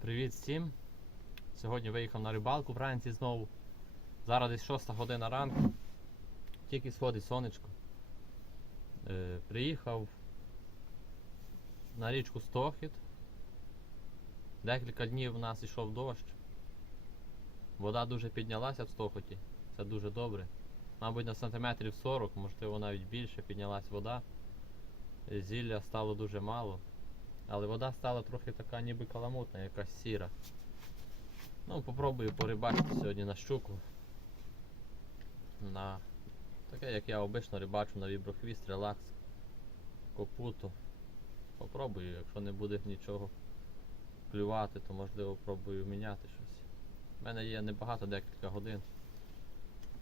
Привіт всім! Сьогодні виїхав на рибалку вранці знову. Зараз десь 6 година ранку. Тільки сходить сонечко. Е, приїхав на річку Стохід. Декілька днів у нас йшов дощ. Вода дуже піднялася в Стохоті. Це дуже добре. Мабуть, на сантиметрів 40, можливо навіть більше піднялась вода. Зілля стало дуже мало. Але вода стала трохи така ніби каламутна, якась сіра. Ну, попробую порибачити сьогодні на щуку. На таке, як я обично рибачу на віброхвіст, релакс, копуту. Попробую, якщо не буде нічого клювати, то можливо пробую міняти щось. У мене є небагато декілька годин,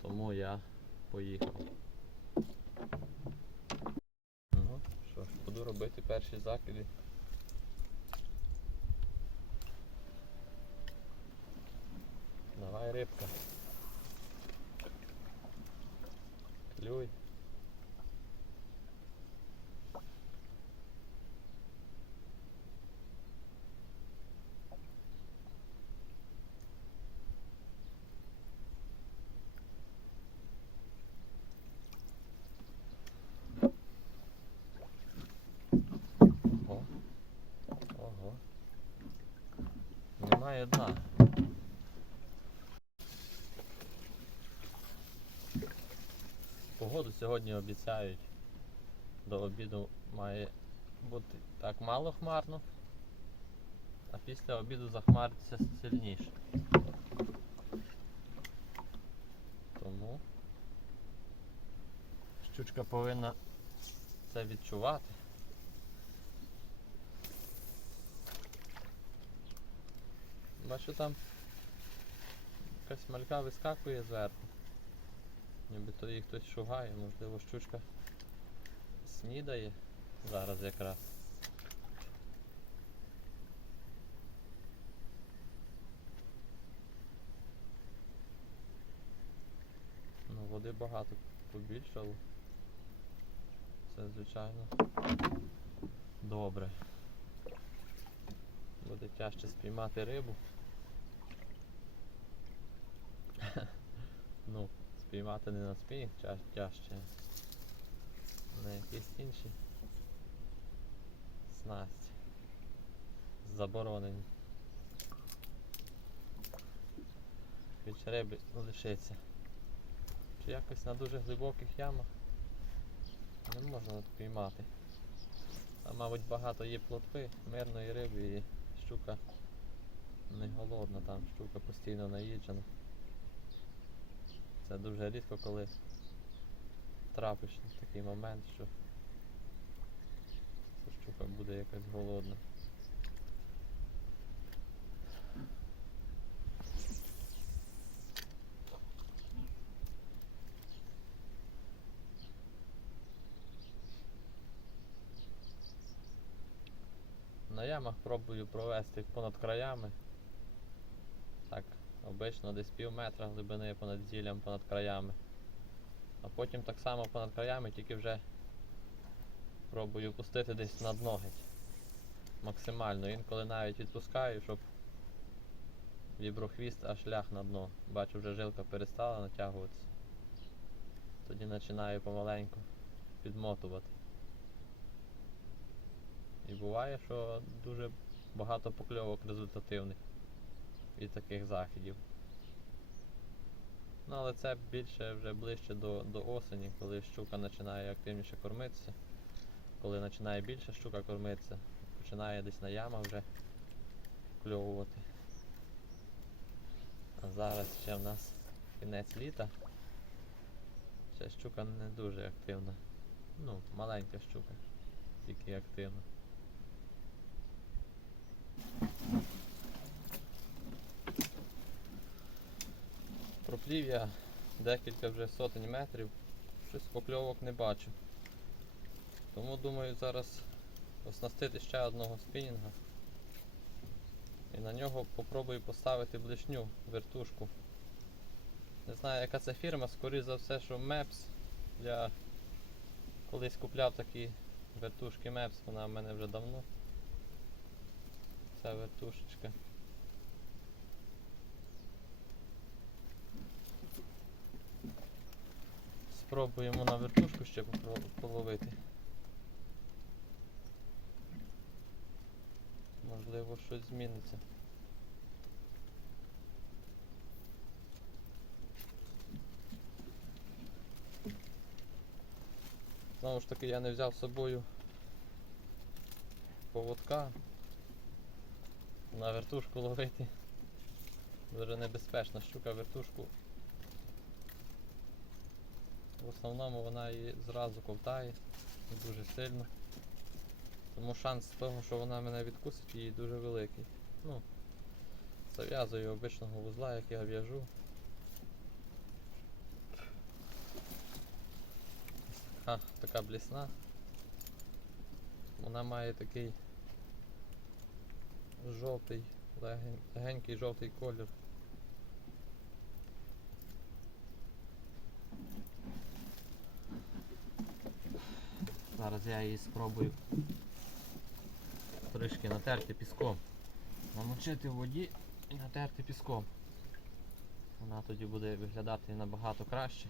тому я поїхав. Ну, що ж, буду робити перші закиди. Давай рибка. Клюй. Ого. Ого. Немає дна. Погоду сьогодні обіцяють. До обіду має бути так мало хмарно, а після обіду захмариться сильніше. Тому щучка повинна це відчувати. Бачу там якась малька вискакує зверху. Ніби то її хтось шугає, можливо щучка снідає зараз якраз. Ну, води багато побільшало. Це звичайно добре. Буде тяжче спіймати рибу. ну, спіймати не на спінінг тя- тяжче. На якісь інші снасті. Заборонені. Риби лишиться. Чи якось на дуже глибоких ямах не можна спіймати. Там, мабуть, багато є плотви, мирної риби і щука не голодна, там щука постійно наїджена. Це дуже рідко, коли трапиш на такий момент, що щука буде якась голодна. На ямах пробую провести понад краями. Обично десь пів метра глибини понад зіллям, понад краями. А потім так само понад краями, тільки вже пробую пустити десь на дно. Максимально. Інколи навіть відпускаю, щоб віброхвіст аж ляг на дно. Бачу, вже жилка перестала натягуватися. Тоді починаю помаленьку підмотувати. І буває, що дуже багато покльовок результативних від таких заходів. Ну, але це більше вже ближче до, до осені, коли щука починає активніше кормитися. Коли починає більше щука кормитися, починає десь на ямах вже кльовувати. А зараз ще в нас кінець літа. Ще щука не дуже активна. Ну, маленька щука, тільки активна. Проплів я декілька вже сотень метрів, щось покльовок не бачу. Тому думаю зараз оснастити ще одного спінінга. І на нього попробую поставити блишню вертушку. Не знаю яка це фірма, скоріше за все, що Мепс. Я колись купляв такі вертушки Мепс, вона в мене вже давно. Ця вертушечка. Спробуємо на вертушку ще половити. Можливо, щось зміниться. Знову ж таки, я не взяв з собою поводка на вертушку ловити. Дуже небезпечно. Щука вертушку. В основному вона її зразу ковтає дуже сильно. Тому шанс того, що вона мене відкусить, її дуже великий. Ну, зав'язую обичного вузла, як я в'яжу. А, така блісна. Вона має такий жовтий, легенький жовтий колір. Зараз я її спробую трішки натерти піском. Намочити в воді і натерти піском. Вона тоді буде виглядати набагато краще.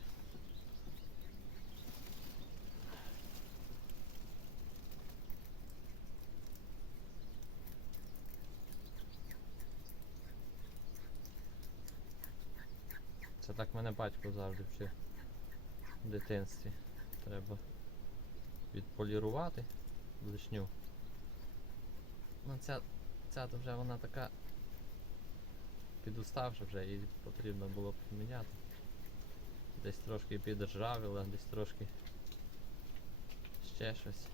Це так мене батько завжди вчив в дитинстві. Треба відполірувати блишню. Ну ця, ця вже вона така підуставша вже, її потрібно було б поміняти. Десь трошки підржавіла, десь трошки ще щось.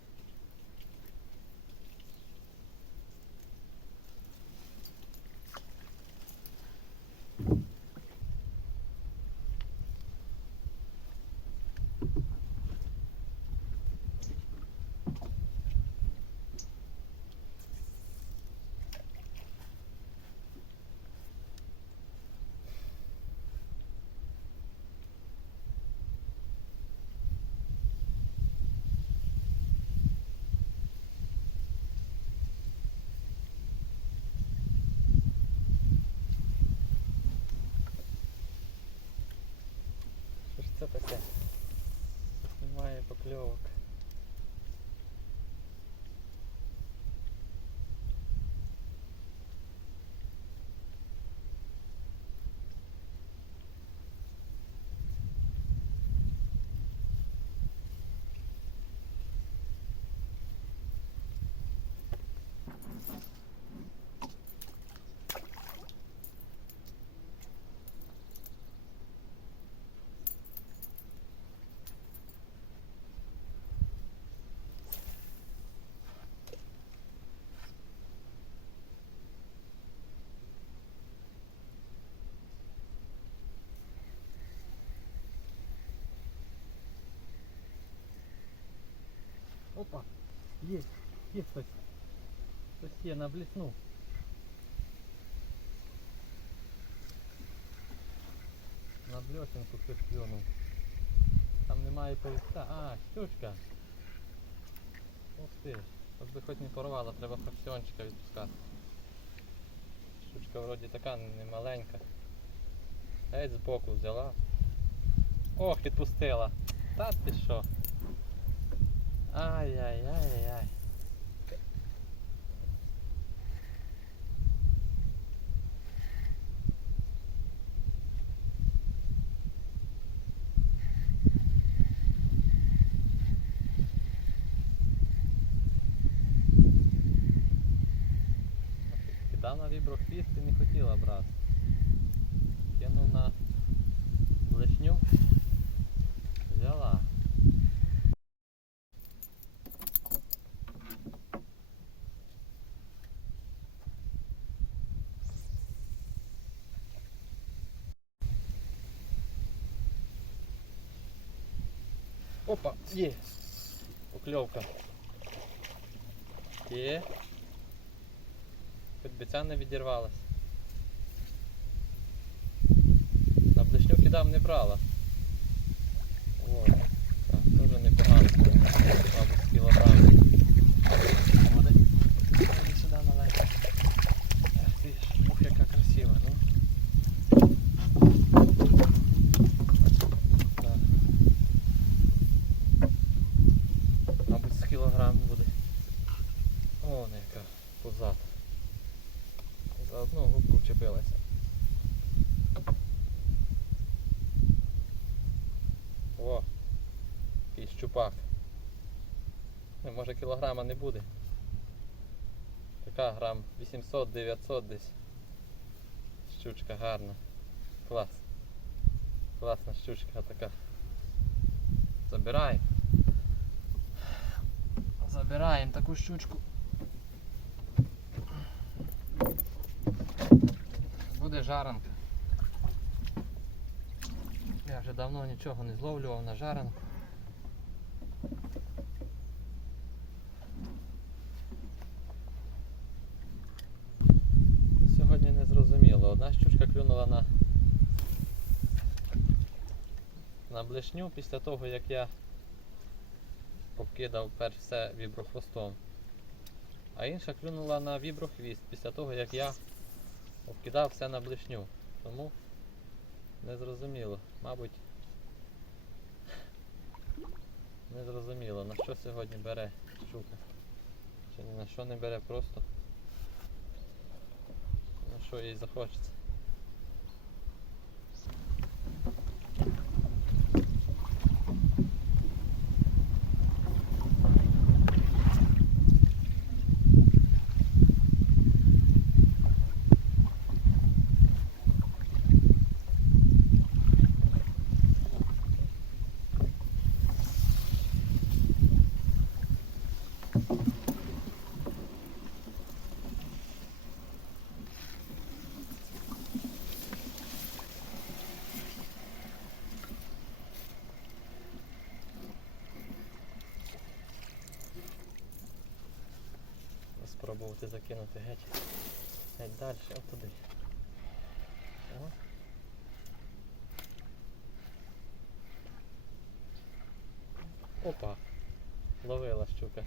Це таке? Немає покльовок. є, є хтось. Хтось є, набліснув. На бльосинку хтось клюнув. Там немає повідка. А, щучка. Ух ти. От би хоч не порвала, треба фракціончика відпускати. Щучка вроді така не маленька. Геть збоку взяла. Ох, відпустила. Та ти що? Ай-яй-яй-яй. Кидав на вібро хвіст і не хотіла брати. Кинув на блешню. Взяла. Опа, є. Покльовка. Є. Хоч би ця не відірвалась. На блешню кидав не брала. О, так, дуже непогано. Мабуть, кілограм. Води. Води сюди налей. Ах ти ж, ух, яка красива, ну. Так. одну губку вчепилася. О, якийсь щупак. Ну, може кілограма не буде. Така грам 800-900 десь. Щучка гарна. Клас. Класна щучка така. Забираємо. Забираємо таку щучку. Буде жаранка. Я вже давно нічого не зловлював на жаранку. Сьогодні не зрозуміло. Одна щучка клюнула на, на блешню після того, як я обкидав перш все віброхвостом. А інша клюнула на віброхвіст після того, як я обкидав все на блешню. Тому не зрозуміло. Мабуть, Незрозуміло, на що сьогодні бере щука. Чи ні на що не бере просто. На що їй захочеться. Спробувати закинути геть. Геть далі, отуди. О. Опа! Ловила щука.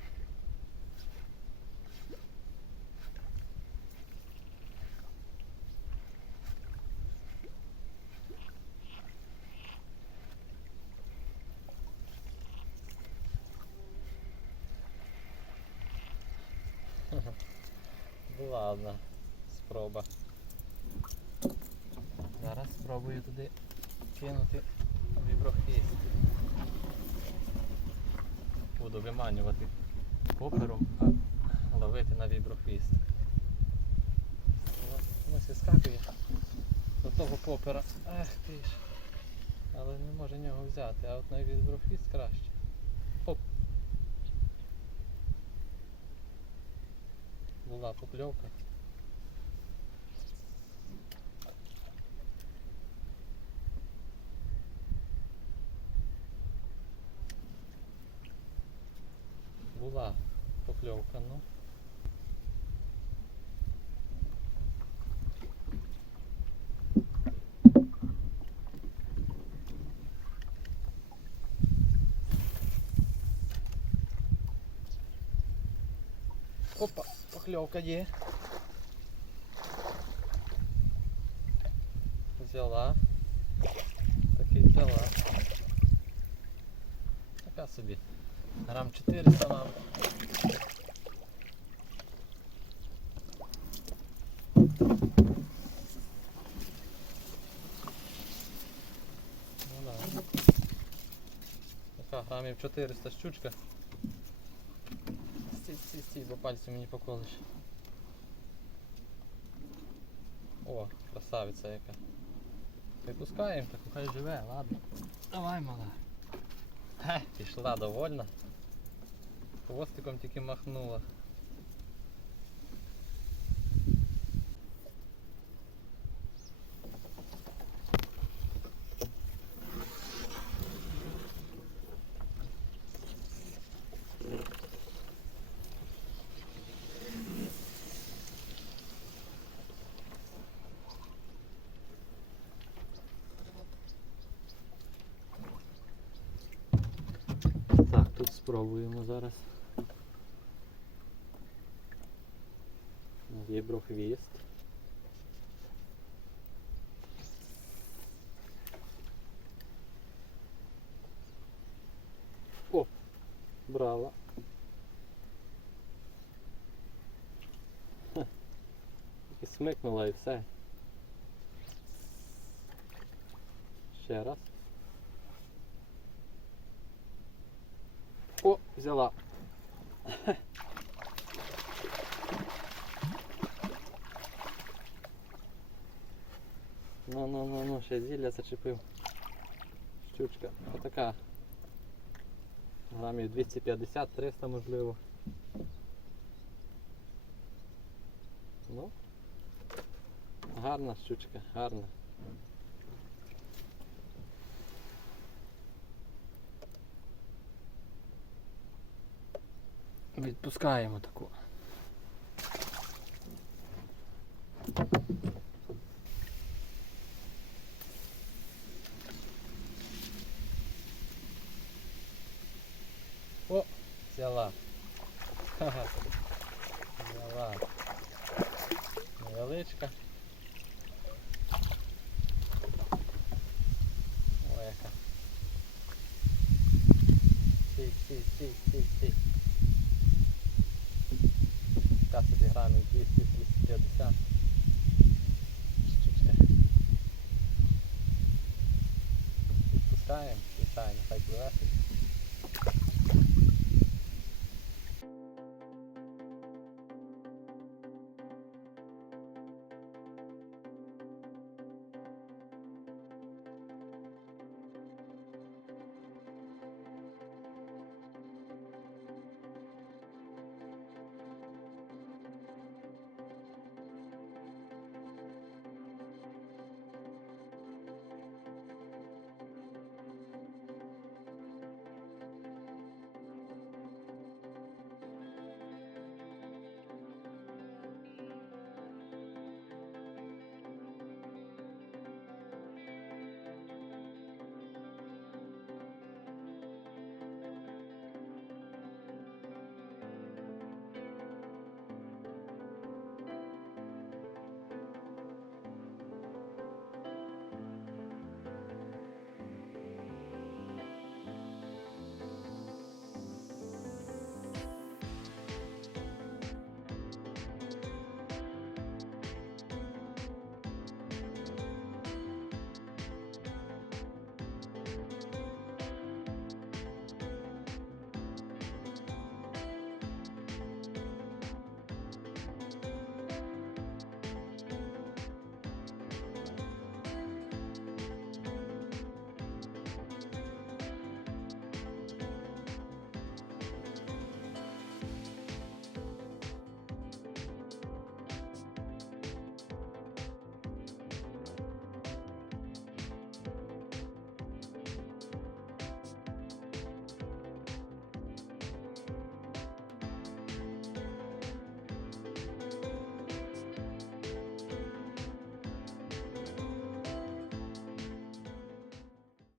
Була одна спроба. Зараз спробую туди кинути віброхвіст. Буду виманювати попером, а ловити на віброхвіст. Ну, ну скакує до того попера. Ах ти ж. Але не може нього взяти, а от на віброхвіст краще. Була покльовка. Була покльовка, ну. Опа, покльовка є. Взяла. Таки взяла. Така собі. Грам 400 нам. Ну грамів 400 щучка. Стій, бо пальцем мені поколиш. О, красавиця яка. Випускаємо, так хай живе, ладно. Давай, мала. Хе, пішла довольна. Хвостиком тільки махнула. Так, тут спробуємо зараз. Віброхвіст. О! Браво! Хе, Тільки смикнула і все. Ще раз. О, взяла. Ну, ну, ну, ну, ще зілля зачепив. Щучка. Отака. Грамів 250-300 можливо. Ну. Гарна щучка, гарна. Відпускаємо таку. О, взяла. Взяла. Невеличка. О, яка. Стій, стій, стій, стій, стій. Така